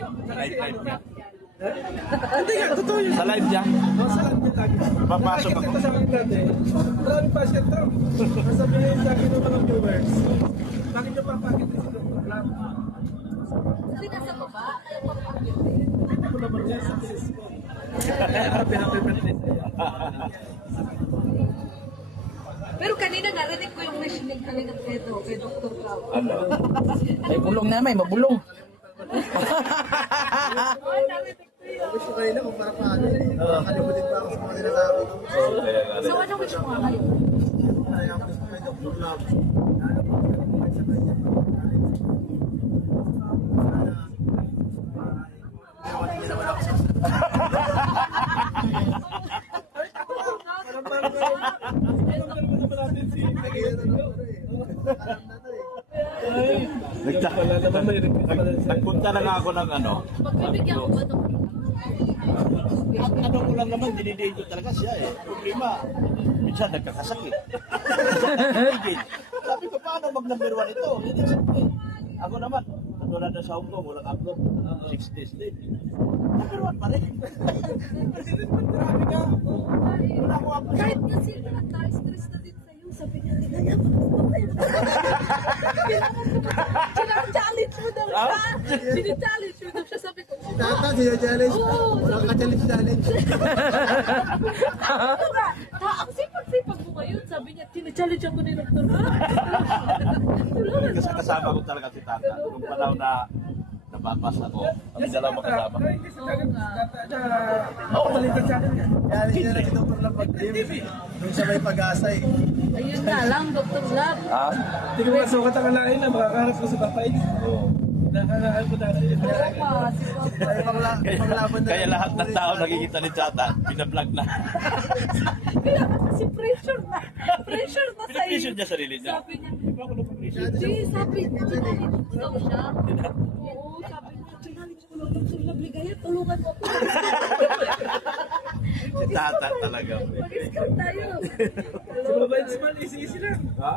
Live niya. Hindi nga, totoo yun. Sa live niya? Sa live niya lagi. Papasok ako. Ito sa akin dati. Marami pa siya ito. Sasabihin sa akin ng mga viewers. Bakit niyo papakit si Dr. Lam? Kasi nasa baba, kaya papakit. Hindi ko naman yan sa sis ko. Happy birthday. Pero kanina narinig ko yung mentioning kanina kay Dr. Lau. Ano? May bulong na, may mabulong. Wish ko kayo na kung para paano eh. Nakalimutin pa ako sa mga sinasabi ko. So ano wish mo nga kayo? Ay, ako gusto kay Dr. Lam. Lalo po kami sa kanya. Nagpunta na nga ako ng ano. Pagbibigyan ko ba ito? Ang ano ko lang naman, dinidate talaga siya eh. Problema, minsan nagkakasakit. Sabi ko, paano mag-number 1 ito? Hindi simple. Ako naman, katulad na sa Hong Kong, walang upload. 6 days din. Number 1 pa rin. Grabe ka. Wala ko upload. Kahit nga sila nagka-stress na din sa'yo, sabi niya, kaya gusto kayo. Challenge mo daw siya. Challenge mo daw siya, sabi ko. Tata, siya challenge. Oo. Walang ka-challenge. Ang sipag-sipag mo ngayon, sabi niya, challenge ako ni Dr. Kasi kasama ko talaga si Tata. Nung panahon na nabapas ako, kami dalawa magkasama. Hindi sa kapalitan sa akin yan. Kaya niya na si Dr. Lam pag-TV. Nung siya may pag-asa eh. Ayun nga lang, Dr. Lab. Ha? Hindi ko masukat ang alain na makakaharap ko sa tatay. Nakakaharap ko dati. Ay, panglaban na. Kaya lahat ng tao nakikita ni Tata, pinablog na. Kaya kasi pressure na. Pressure na sa'yo. Pinipressure niya sarili niya. Sabi niya, hindi, sabi niya, challenge daw siya. Oo, sabi niya, challenge ko lang Dr. Lab Ligaya, tulungan mo ako. Si Tata talaga. Mag-scout tayo. Sa babae naman, easy lang. Ha?